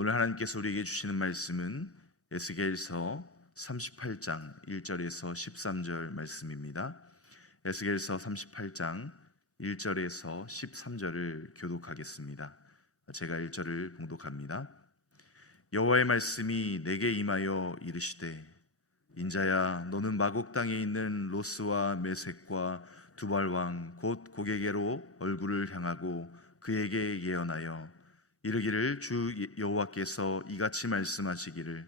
오늘 하나님께서 우리에게 주시는 말씀은 에스겔서 38장 1절에서 13절 말씀입니다. 에스겔서 38장 1절에서 13절을 교독하겠습니다. 제가 1절을 봉독합니다. 여호와의 말씀이 내게 임하여 이르시되, 인자야, 너는 마곡 땅에 있는 로스와 메섹과 두발 왕 곧 고게게로 얼굴을 향하고 그에게 예언하여 이르기를, 주 여호와께서 이같이 말씀하시기를,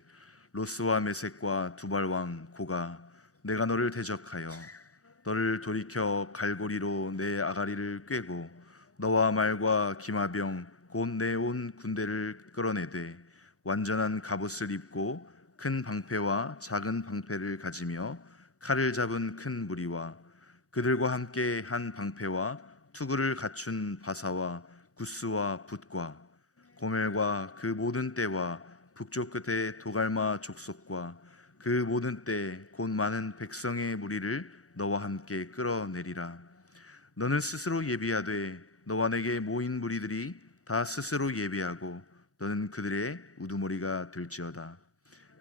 로스와 메섹과 두발 왕 고가, 내가 너를 대적하여 너를 돌이켜 갈고리로 내 아가리를 꿰고 너와 말과 기마병 곧 내 온 군대를 끌어내되 완전한 갑옷을 입고 큰 방패와 작은 방패를 가지며 칼을 잡은 큰 무리와 그들과 함께 한 방패와 투구를 갖춘 바사와 구스와 붓과 고멜과 그 모든 떼와 북쪽 끝에 도갈마 족속과 그 모든 떼 곧 많은 백성의 무리를 너와 함께 끌어내리라. 너는 스스로 예비하되 너와 내게 모인 무리들이 다 스스로 예비하고 너는 그들의 우두머리가 될지어다.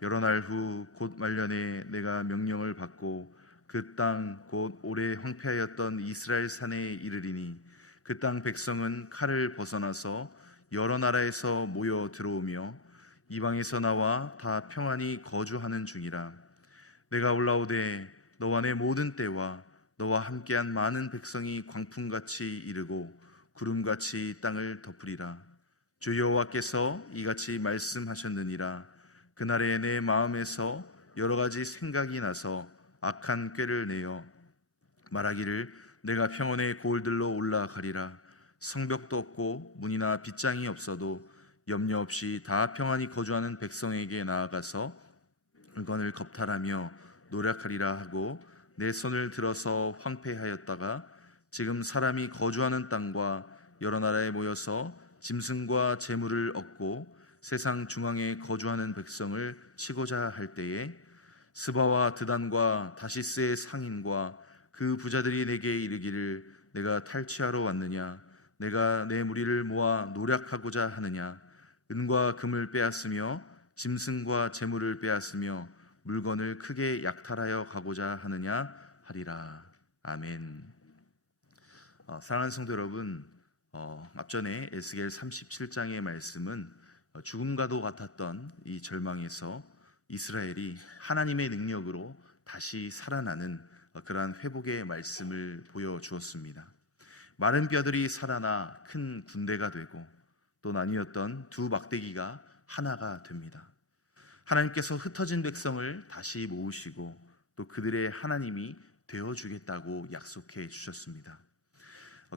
여러 날 후 곧 말년에 내가 명령을 받고 그 땅 곧 오래 황폐하였던 이스라엘 산에 이르리니 그 땅 백성은 칼을 벗어나서 여러 나라에서 모여 들어오며 이방에서 나와 다 평안히 거주하는 중이라. 내가 올라오되 너와 내 모든 때와 너와 함께한 많은 백성이 광풍같이 이르고 구름같이 땅을 덮으리라. 주 여호와께서 이같이 말씀하셨느니라. 그날에 내 마음에서 여러 가지 생각이 나서 악한 꾀를 내어 말하기를, 내가 평원의 고을들로 올라가리라. 성벽도 없고 문이나 빗장이 없어도 염려 없이 다 평안히 거주하는 백성에게 나아가서 물건을 겁탈하며 노력하리라 하고 내 손을 들어서 황폐하였다가 지금 사람이 거주하는 땅과 여러 나라에 모여서 짐승과 재물을 얻고 세상 중앙에 거주하는 백성을 치고자 할 때에 스바와 드단과 다시스의 상인과 그 부자들이 내게 이르기를, 내가 탈취하러 왔느냐? 내가 내 무리를 모아 노략하고자 하느냐? 은과 금을 빼앗으며 짐승과 재물을 빼앗으며 물건을 크게 약탈하여 가고자 하느냐 하리라. 아멘. 사랑하는 성도 여러분, 앞전에 에스겔 37장의 말씀은 죽음과도 같았던 이 절망에서 이스라엘이 하나님의 능력으로 다시 살아나는 그러한 회복의 말씀을 보여주었습니다. 마른 뼈들이 살아나 큰 군대가 되고 또 나뉘었던 두 막대기가 하나가 됩니다. 하나님께서 흩어진 백성을 다시 모으시고 또 그들의 하나님이 되어주겠다고 약속해 주셨습니다.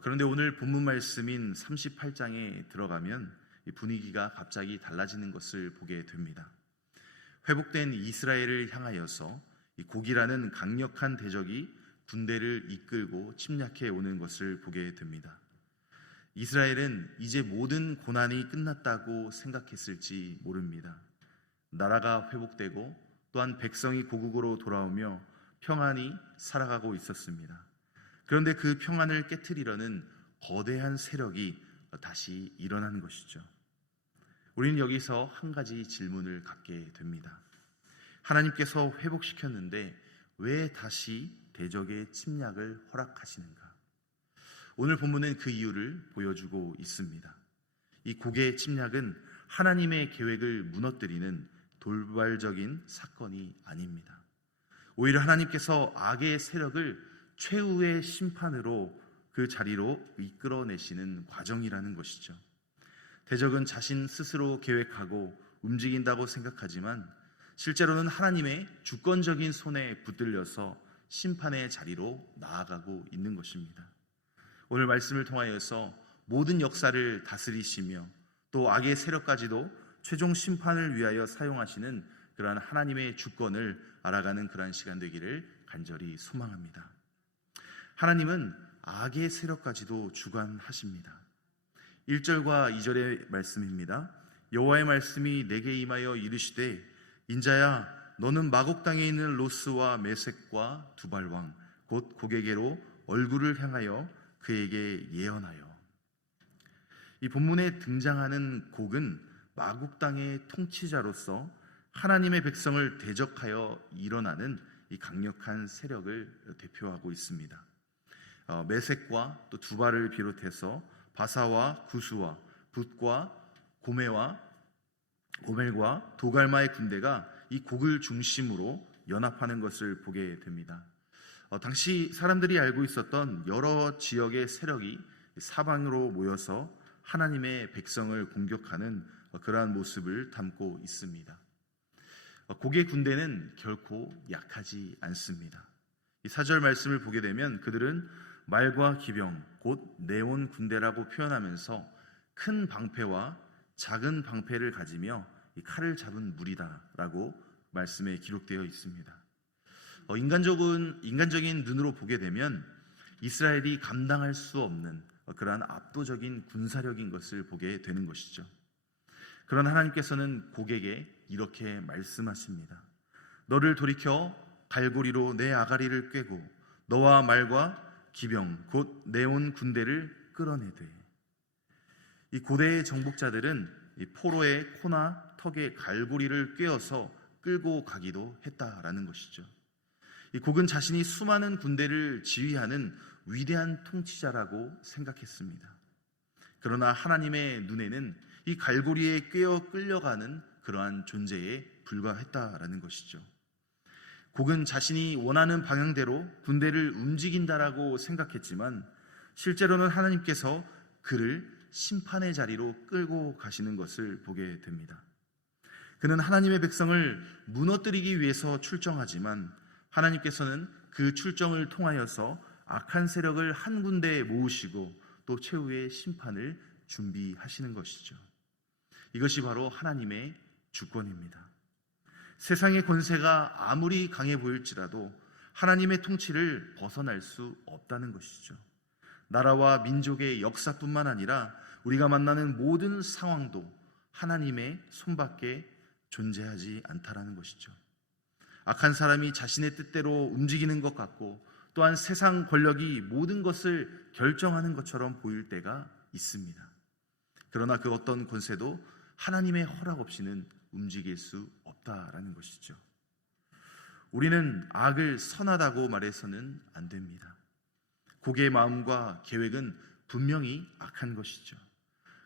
그런데 오늘 본문 말씀인 38장에 들어가면 분위기가 갑자기 달라지는 것을 보게 됩니다. 회복된 이스라엘을 향하여서 곡이라는 강력한 대적이 군대를 이끌고 침략해 오는 것을 보게 됩니다. 이스라엘은 이제 모든 고난이 끝났다고 생각했을지 모릅니다. 나라가 회복되고 또한 백성이 고국으로 돌아오며 평안히 살아가고 있었습니다. 그런데 그 평안을 깨트리려는 거대한 세력이 다시 일어난 것이죠. 우리는 여기서 한 가지 질문을 갖게 됩니다. 하나님께서 회복시켰는데 왜 다시 대적의 침략을 허락하시는가? 오늘 본문은 그 이유를 보여주고 있습니다. 이 곡의 침략은 하나님의 계획을 무너뜨리는 돌발적인 사건이 아닙니다. 오히려 하나님께서 악의 세력을 최후의 심판으로 그 자리로 이끌어내시는 과정이라는 것이죠. 대적은 자신 스스로 계획하고 움직인다고 생각하지만 실제로는 하나님의 주권적인 손에 붙들려서 심판의 자리로 나아가고 있는 것입니다. 오늘 말씀을 통하여서 모든 역사를 다스리시며 또 악의 세력까지도 최종 심판을 위하여 사용하시는 그러한 하나님의 주권을 알아가는 그러한 시간 되기를 간절히 소망합니다. 하나님은 악의 세력까지도 주관하십니다. 1절과 2절의 말씀입니다. 여호와의 말씀이 내게 임하여 이르시되, 인자야, 너는 마곡 땅에 있는 로스와 메섹과 두발 왕 곧 고게게로 얼굴을 향하여 그에게 예언하여. 이 본문에 등장하는 곡은 마국 땅의 통치자로서 하나님의 백성을 대적하여 일어나는 이 강력한 세력을 대표하고 있습니다. 메섹과 또 두발을 비롯해서 바사와 구수와 붓과 고멜과 도갈마의 군대가 이 곡을 중심으로 연합하는 것을 보게 됩니다. 당시 사람들이 알고 있었던 여러 지역의 세력이 사방으로 모여서 하나님의 백성을 공격하는 그러한 모습을 담고 있습니다. 곡의 군대는 결코 약하지 않습니다. 이 4절 말씀을 보게 되면 그들은 말과 기병 곧 네온 군대라고 표현하면서 큰 방패와 작은 방패를 가지며 이 칼을 잡은 무리다라고 말씀에 기록되어 있습니다. 인간적인 눈으로 보게 되면 이스라엘이 감당할 수 없는 그러한 압도적인 군사력인 것을 보게 되는 것이죠. 그러나 하나님께서는 곡에게 이렇게 말씀하십니다. 너를 돌이켜 갈고리로 내 아가리를 꿰고 너와 말과 기병 곧 네온 군대를 끌어내되. 이 고대의 정복자들은 이 포로의 코나 턱에 갈고리를 꿰어서 끌고 가기도 했다라는 것이죠. 이 곡은 자신이 수많은 군대를 지휘하는 위대한 통치자라고 생각했습니다. 그러나 하나님의 눈에는 이 갈고리에 꿰어 끌려가는 그러한 존재에 불과했다라는 것이죠. 곡은 자신이 원하는 방향대로 군대를 움직인다라고 생각했지만 실제로는 하나님께서 그를 심판의 자리로 끌고 가시는 것을 보게 됩니다. 그는 하나님의 백성을 무너뜨리기 위해서 출정하지만 하나님께서는 그 출정을 통하여서 악한 세력을 한 군데에 모으시고 또 최후의 심판을 준비하시는 것이죠. 이것이 바로 하나님의 주권입니다. 세상의 권세가 아무리 강해 보일지라도 하나님의 통치를 벗어날 수 없다는 것이죠. 나라와 민족의 역사뿐만 아니라 우리가 만나는 모든 상황도 하나님의 손밖에 존재하지 않다라는 것이죠. 악한 사람이 자신의 뜻대로 움직이는 것 같고 또한 세상 권력이 모든 것을 결정하는 것처럼 보일 때가 있습니다. 그러나 그 어떤 권세도 하나님의 허락 없이는 움직일 수 없다라는 것이죠. 우리는 악을 선하다고 말해서는 안 됩니다. 곡의 마음과 계획은 분명히 악한 것이죠.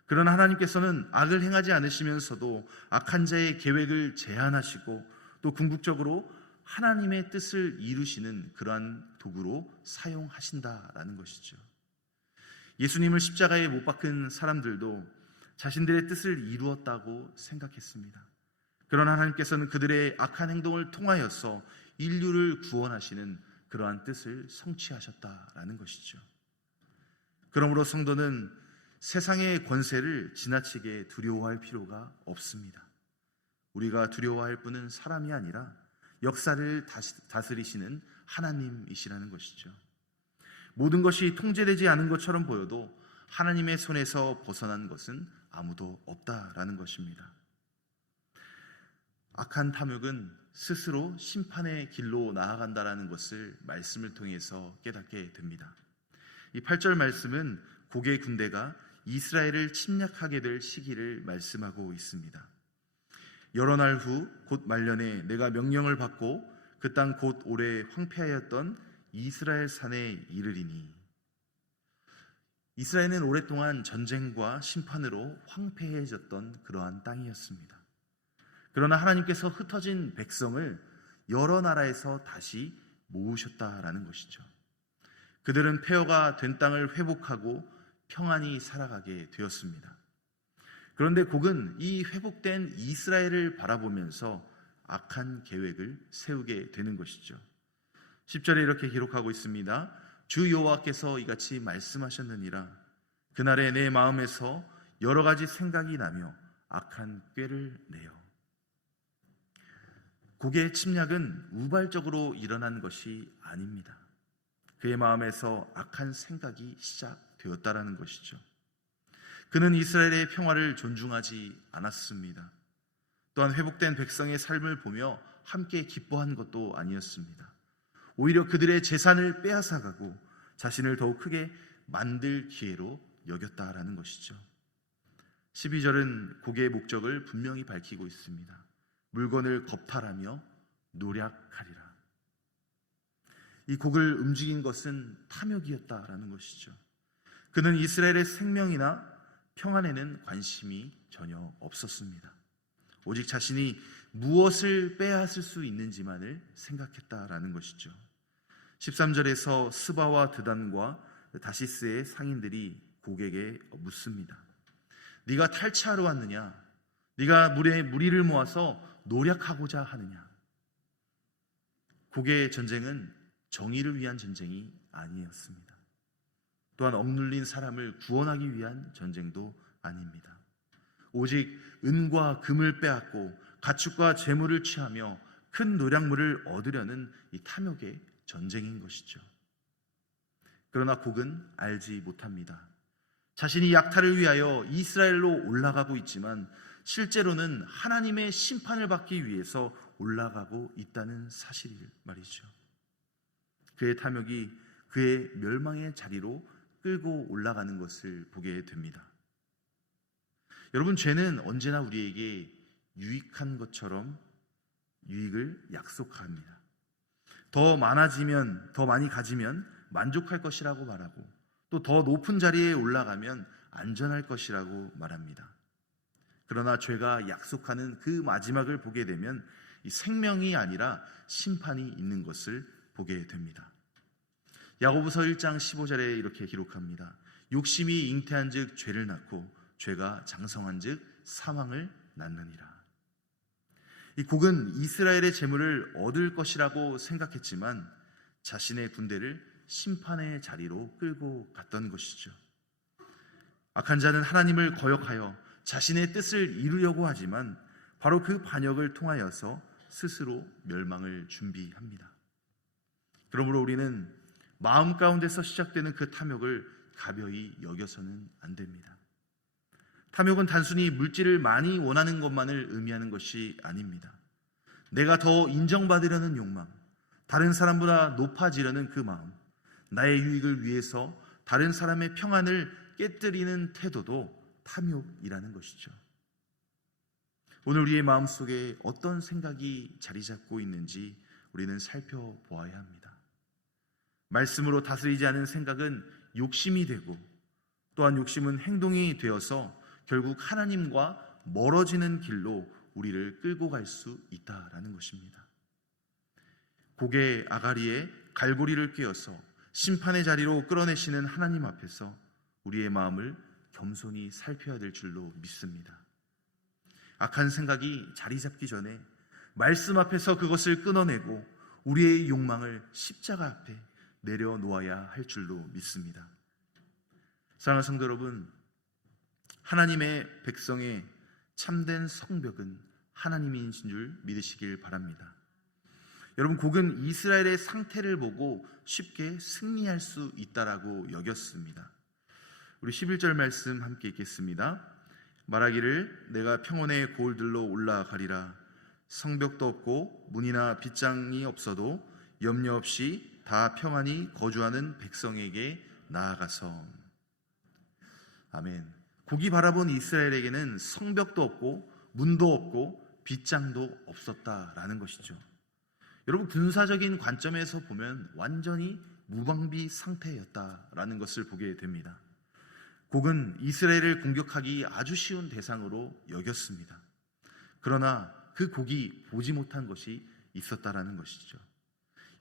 그러나 하나님께서는 악을 행하지 않으시면서도 악한 자의 계획을 제한하시고 또 궁극적으로 하나님의 뜻을 이루시는 그러한 도구로 사용하신다라는 것이죠. 예수님을 십자가에 못 박은 사람들도 자신들의 뜻을 이루었다고 생각했습니다. 그러나 하나님께서는 그들의 악한 행동을 통하여서 인류를 구원하시는 그러한 뜻을 성취하셨다라는 것이죠. 그러므로 성도는 세상의 권세를 지나치게 두려워할 필요가 없습니다. 우리가 두려워할 분은 사람이 아니라 역사를 다스리시는 하나님이시라는 것이죠. 모든 것이 통제되지 않은 것처럼 보여도 하나님의 손에서 벗어난 것은 아무도 없다라는 것입니다. 악한 탐욕은 스스로 심판의 길로 나아간다라는 것을 말씀을 통해서 깨닫게 됩니다. 이 8절 말씀은 곡의 군대가 이스라엘을 침략하게 될 시기를 말씀하고 있습니다. 여러 날 후 곧 말년에 내가 명령을 받고 그 땅 곧 오래 황폐하였던 이스라엘 산에 이르리니. 이스라엘은 오랫동안 전쟁과 심판으로 황폐해졌던 그러한 땅이었습니다. 그러나 하나님께서 흩어진 백성을 여러 나라에서 다시 모으셨다라는 것이죠. 그들은 폐허가 된 땅을 회복하고 평안히 살아가게 되었습니다. 그런데 곡은 이 회복된 이스라엘을 바라보면서 악한 계획을 세우게 되는 것이죠. 10절에 이렇게 기록하고 있습니다. 주 여호와께서 이같이 말씀하셨느니라. 그날에 내 마음에서 여러 가지 생각이 나며 악한 꾀를 내어. 곡의 침략은 우발적으로 일어난 것이 아닙니다. 그의 마음에서 악한 생각이 시작되었다라는 것이죠. 그는 이스라엘의 평화를 존중하지 않았습니다. 또한 회복된 백성의 삶을 보며 함께 기뻐한 것도 아니었습니다. 오히려 그들의 재산을 빼앗아가고 자신을 더욱 크게 만들 기회로 여겼다라는 것이죠. 12절은 곡의 목적을 분명히 밝히고 있습니다. 물건을 겁탈하며 노략하리라. 이 곡을 움직인 것은 탐욕이었다라는 것이죠. 그는 이스라엘의 생명이나 평안에는 관심이 전혀 없었습니다. 오직 자신이 무엇을 빼앗을 수 있는지만을 생각했다라는 것이죠. 13절에서 스바와 드단과 다시스의 상인들이 곡에게 묻습니다. 네가 탈취하러 왔느냐? 네가 무리를 모아서 노략하고자 하느냐? 곡의 전쟁은 정의를 위한 전쟁이 아니었습니다. 또한 억눌린 사람을 구원하기 위한 전쟁도 아닙니다. 오직 은과 금을 빼앗고 가축과 재물을 취하며 큰 노략물을 얻으려는 이 탐욕의 전쟁인 것이죠. 그러나 곡은 알지 못합니다. 자신이 약탈을 위하여 이스라엘로 올라가고 있지만 실제로는 하나님의 심판을 받기 위해서 올라가고 있다는 사실을 말이죠. 그의 탐욕이 그의 멸망의 자리로 끌고 올라가는 것을 보게 됩니다. 여러분, 죄는 언제나 우리에게 유익한 것처럼 유익을 약속합니다. 더 많아지면, 더 많이 가지면 만족할 것이라고 말하고, 또 더 높은 자리에 올라가면 안전할 것이라고 말합니다. 그러나 죄가 약속하는 그 마지막을 보게 되면 이 생명이 아니라 심판이 있는 것을 보게 됩니다. 야고보서 1장 15절에 이렇게 기록합니다. 욕심이 잉태한 즉 죄를 낳고 죄가 장성한 즉 사망을 낳느니라. 이 곡은 이스라엘의 재물을 얻을 것이라고 생각했지만 자신의 군대를 심판의 자리로 끌고 갔던 것이죠. 악한 자는 하나님을 거역하여 자신의 뜻을 이루려고 하지만 바로 그 반역을 통하여서 스스로 멸망을 준비합니다. 그러므로 우리는 마음 가운데서 시작되는 그 탐욕을 가벼이 여겨서는 안 됩니다. 탐욕은 단순히 물질을 많이 원하는 것만을 의미하는 것이 아닙니다. 내가 더 인정받으려는 욕망, 다른 사람보다 높아지려는 그 마음, 나의 유익을 위해서 다른 사람의 평안을 깨뜨리는 태도도 탐욕이라는 것이죠. 오늘 우리의 마음속에 어떤 생각이 자리 잡고 있는지 우리는 살펴보아야 합니다. 말씀으로 다스리지 않은 생각은 욕심이 되고, 또한 욕심은 행동이 되어서 결국 하나님과 멀어지는 길로 우리를 끌고 갈 수 있다라는 것입니다. 곡의 아가리에 갈고리를 꿰어서 심판의 자리로 끌어내시는 하나님 앞에서 우리의 마음을 겸손히 살펴야 될 줄로 믿습니다. 악한 생각이 자리 잡기 전에 말씀 앞에서 그것을 끊어내고 우리의 욕망을 십자가 앞에 내려놓아야 할 줄로 믿습니다. 사랑하는 성도 여러분, 하나님의 백성의 참된 성벽은 하나님인 줄 믿으시길 바랍니다. 여러분, 곡은 이스라엘의 상태를 보고 쉽게 승리할 수 있다라고 여겼습니다. 우리 11절 말씀 함께 읽겠습니다. 말하기를 내가 평원의 고을들로 올라가리라. 성벽도 없고 문이나 빗장이 없어도 염려 없이 다 평안히 거주하는 백성에게 나아가서. 아멘. 곡이 바라본 이스라엘에게는 성벽도 없고 문도 없고 빗장도 없었다라는 것이죠. 여러분, 군사적인 관점에서 보면 완전히 무방비 상태였다라는 것을 보게 됩니다. 곡은 이스라엘을 공격하기 아주 쉬운 대상으로 여겼습니다. 그러나 그 곡이 보지 못한 것이 있었다라는 것이죠.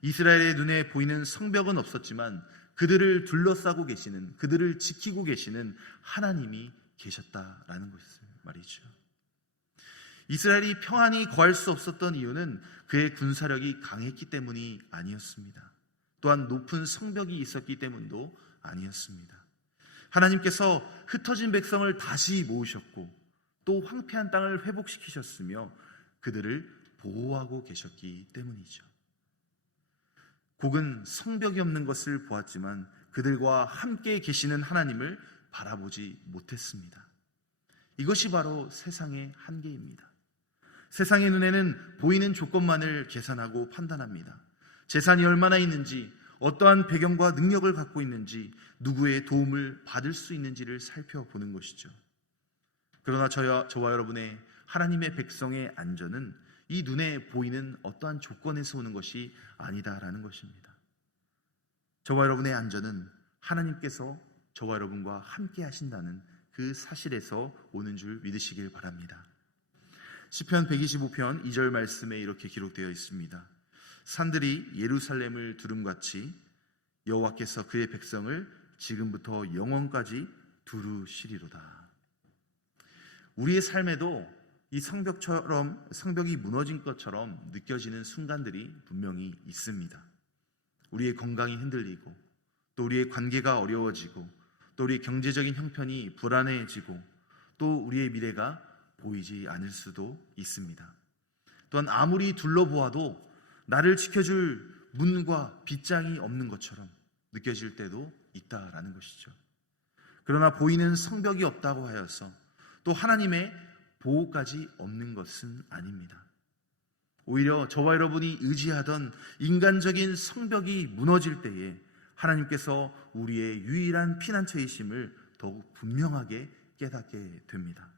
이스라엘의 눈에 보이는 성벽은 없었지만 그들을 둘러싸고 계시는, 그들을 지키고 계시는 하나님이 계셨다라는 것을 말이죠. 이스라엘이 평안히 거할 수 없었던 이유는 그의 군사력이 강했기 때문이 아니었습니다. 또한 높은 성벽이 있었기 때문도 아니었습니다. 하나님께서 흩어진 백성을 다시 모으셨고 또 황폐한 땅을 회복시키셨으며 그들을 보호하고 계셨기 때문이죠. 곡은 성벽이 없는 것을 보았지만 그들과 함께 계시는 하나님을 바라보지 못했습니다. 이것이 바로 세상의 한계입니다. 세상의 눈에는 보이는 조건만을 계산하고 판단합니다. 재산이 얼마나 있는지, 어떠한 배경과 능력을 갖고 있는지, 누구의 도움을 받을 수 있는지를 살펴보는 것이죠. 그러나 저와 여러분의 하나님의 백성의 안전은 이 눈에 보이는 어떠한 조건에서 오는 것이 아니다라는 것입니다. 저와 여러분의 안전은 하나님께서 저와 여러분과 함께 하신다는 그 사실에서 오는 줄 믿으시길 바랍니다. 시편 125편 2절 말씀에 이렇게 기록되어 있습니다. 산들이 예루살렘을 두름같이 여호와께서 그의 백성을 지금부터 영원까지 두루시리로다. 우리의 삶에도 이 성벽이 무너진 것처럼 느껴지는 순간들이 분명히 있습니다. 우리의 건강이 흔들리고, 또 우리의 관계가 어려워지고, 또 우리의 경제적인 형편이 불안해지고, 또 우리의 미래가 보이지 않을 수도 있습니다. 또한 아무리 둘러보아도 나를 지켜줄 문과 빗장이 없는 것처럼 느껴질 때도 있다라는 것이죠. 그러나 보이는 성벽이 없다고 하여서 또 하나님의 보호까지 없는 것은 아닙니다. 오히려 저와 여러분이 의지하던 인간적인 성벽이 무너질 때에 하나님께서 우리의 유일한 피난처이심을 더욱 분명하게 깨닫게 됩니다.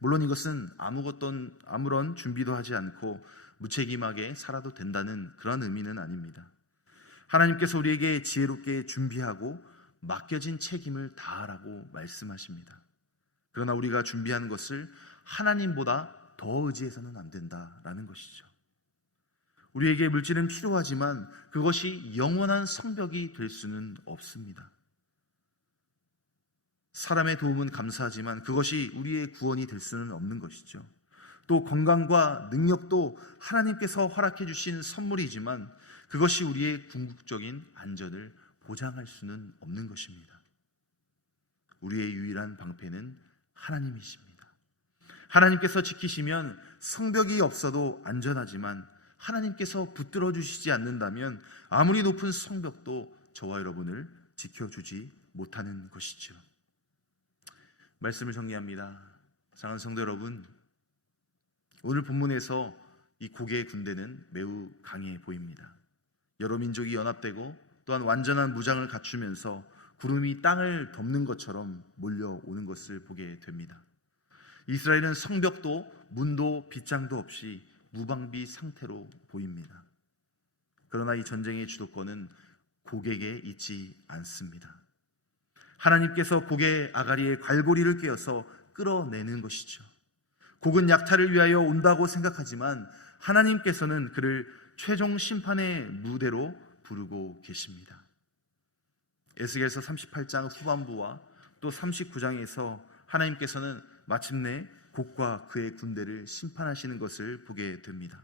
물론 이것은 아무런 준비도 하지 않고 무책임하게 살아도 된다는 그런 의미는 아닙니다. 하나님께서 우리에게 지혜롭게 준비하고 맡겨진 책임을 다하라고 말씀하십니다. 그러나 우리가 준비하는 것을 하나님보다 더 의지해서는 안 된다라는 것이죠. 우리에게 물질은 필요하지만 그것이 영원한 성벽이 될 수는 없습니다. 사람의 도움은 감사하지만 그것이 우리의 구원이 될 수는 없는 것이죠. 또 건강과 능력도 하나님께서 허락해 주신 선물이지만 그것이 우리의 궁극적인 안전을 보장할 수는 없는 것입니다. 우리의 유일한 방패는 하나님이십니다. 하나님께서 지키시면 성벽이 없어도 안전하지만 하나님께서 붙들어 주시지 않는다면 아무리 높은 성벽도 저와 여러분을 지켜주지 못하는 것이죠. 말씀을 정리합니다. 사랑하는 성도 여러분, 오늘 본문에서 이 고개의 군대는 매우 강해 보입니다. 여러 민족이 연합되고 또한 완전한 무장을 갖추면서 구름이 땅을 덮는 것처럼 몰려오는 것을 보게 됩니다. 이스라엘은 성벽도 문도 빗장도 없이 무방비 상태로 보입니다. 그러나 이 전쟁의 주도권은 고객에 있지 않습니다. 하나님께서 고개의 아가리에 갈고리를 꿰어서 끌어내는 것이죠. 곡은 약탈을 위하여 온다고 생각하지만 하나님께서는 그를 최종 심판의 무대로 부르고 계십니다. 에스겔서 38장 후반부와 또 39장에서 하나님께서는 마침내 곡과 그의 군대를 심판하시는 것을 보게 됩니다.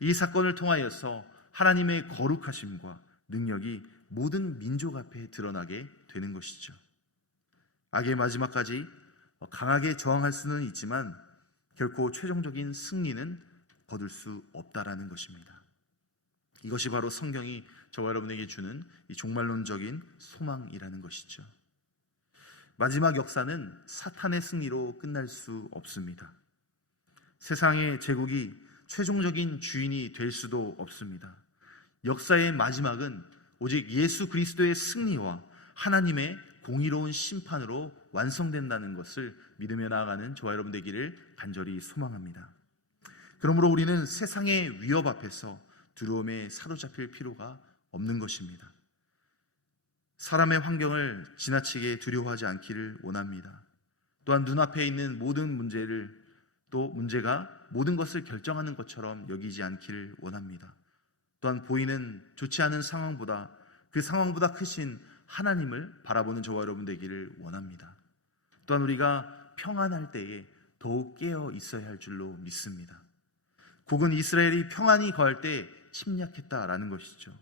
이 사건을 통하여서 하나님의 거룩하심과 능력이 모든 민족 앞에 드러나게 되는 것이죠. 악의 마지막까지 강하게 저항할 수는 있지만 결코 최종적인 승리는 거둘 수 없다라는 것입니다. 이것이 바로 성경이 저와 여러분에게 주는 이 종말론적인 소망이라는 것이죠. 마지막 역사는 사탄의 승리로 끝날 수 없습니다. 세상의 제국이 최종적인 주인이 될 수도 없습니다. 역사의 마지막은 오직 예수 그리스도의 승리와 하나님의 공의로운 심판으로 완성된다는 것을 믿으며 나아가는 저와 여러분 되기를 간절히 소망합니다. 그러므로 우리는 세상의 위협 앞에서 두려움에 사로잡힐 필요가 없는 것입니다. 사람의 환경을 지나치게 두려워하지 않기를 원합니다. 또한 눈앞에 있는 모든 문제가 모든 것을 결정하는 것처럼 여기지 않기를 원합니다. 또한 보이는 좋지 않은 상황보다 그 상황보다 크신 하나님을 바라보는 저와 여러분 되기를 원합니다. 또한 우리가 평안할 때에 더욱 깨어 있어야 할 줄로 믿습니다. 곡은 이스라엘이 평안히 거할 때 침략했다라는 것이죠.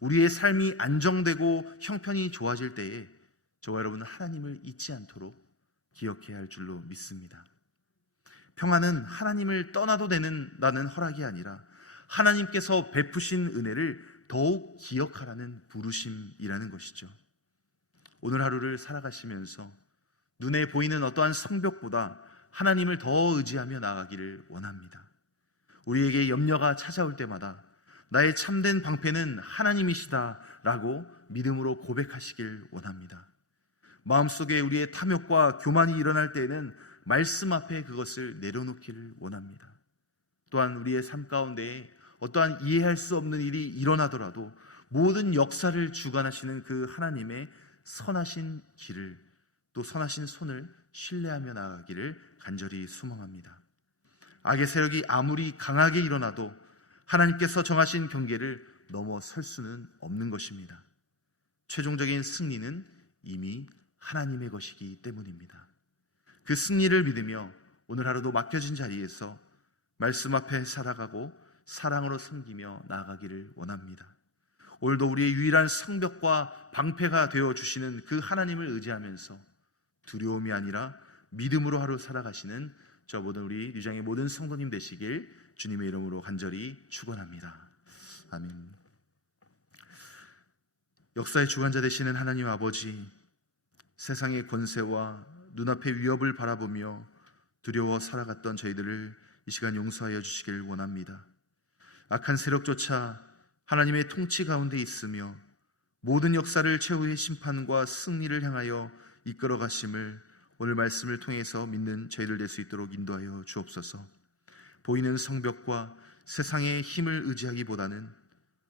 우리의 삶이 안정되고 형편이 좋아질 때에 저와 여러분은 하나님을 잊지 않도록 기억해야 할 줄로 믿습니다. 평안은 하나님을 떠나도 된다는 허락이 아니라 하나님께서 베푸신 은혜를 더욱 기억하라는 부르심이라는 것이죠. 오늘 하루를 살아가시면서 눈에 보이는 어떠한 성벽보다 하나님을 더 의지하며 나아가기를 원합니다. 우리에게 염려가 찾아올 때마다 나의 참된 방패는 하나님이시다라고 믿음으로 고백하시길 원합니다. 마음속에 우리의 탐욕과 교만이 일어날 때에는 말씀 앞에 그것을 내려놓기를 원합니다. 또한 우리의 삶 가운데 어떠한 이해할 수 없는 일이 일어나더라도 모든 역사를 주관하시는 그 하나님의 선하신 길을, 또 선하신 손을 신뢰하며 나아가기를 간절히 소망합니다. 악의 세력이 아무리 강하게 일어나도 하나님께서 정하신 경계를 넘어설 수는 없는 것입니다. 최종적인 승리는 이미 하나님의 것이기 때문입니다. 그 승리를 믿으며 오늘 하루도 맡겨진 자리에서 말씀 앞에 살아가고 사랑으로 섬기며 나아가기를 원합니다. 오늘도 우리의 유일한 성벽과 방패가 되어주시는 그 하나님을 의지하면서 두려움이 아니라 믿음으로 하루 살아가시는 저 모든 우리 뉴장의 모든 성도님 되시길 주님의 이름으로 간절히 축원합니다. 아멘. 역사의 주관자 되시는 하나님 아버지, 세상의 권세와 눈앞의 위협을 바라보며 두려워 살아갔던 저희들을 이 시간 용서하여 주시길 원합니다. 악한 세력조차 하나님의 통치 가운데 있으며 모든 역사를 최후의 심판과 승리를 향하여 이끌어 가심을 오늘 말씀을 통해서 믿는 저희들 될 수 있도록 인도하여 주옵소서. 보이는 성벽과 세상의 힘을 의지하기보다는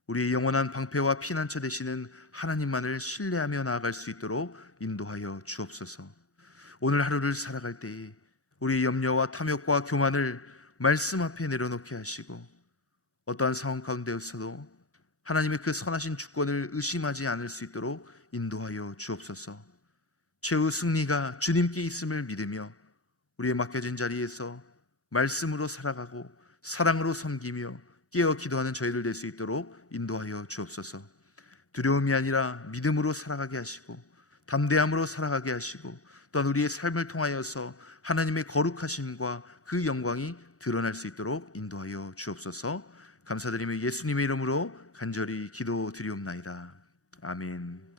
우리의 영원한 방패와 피난처 되시는 하나님만을 신뢰하며 나아갈 수 있도록 인도하여 주옵소서. 오늘 하루를 살아갈 때에 우리의 염려와 탐욕과 교만을 말씀 앞에 내려놓게 하시고 어떠한 상황 가운데서도 하나님의 그 선하신 주권을 의심하지 않을 수 있도록 인도하여 주옵소서. 최후 승리가 주님께 있음을 믿으며 우리의 맡겨진 자리에서 말씀으로 살아가고 사랑으로 섬기며 깨어 기도하는 저희들 될 수 있도록 인도하여 주옵소서. 두려움이 아니라 믿음으로 살아가게 하시고 담대함으로 살아가게 하시고 또한 우리의 삶을 통하여서 하나님의 거룩하심과 그 영광이 드러날 수 있도록 인도하여 주옵소서. 감사드리며 예수님의 이름으로 간절히 기도드리옵나이다. 아멘.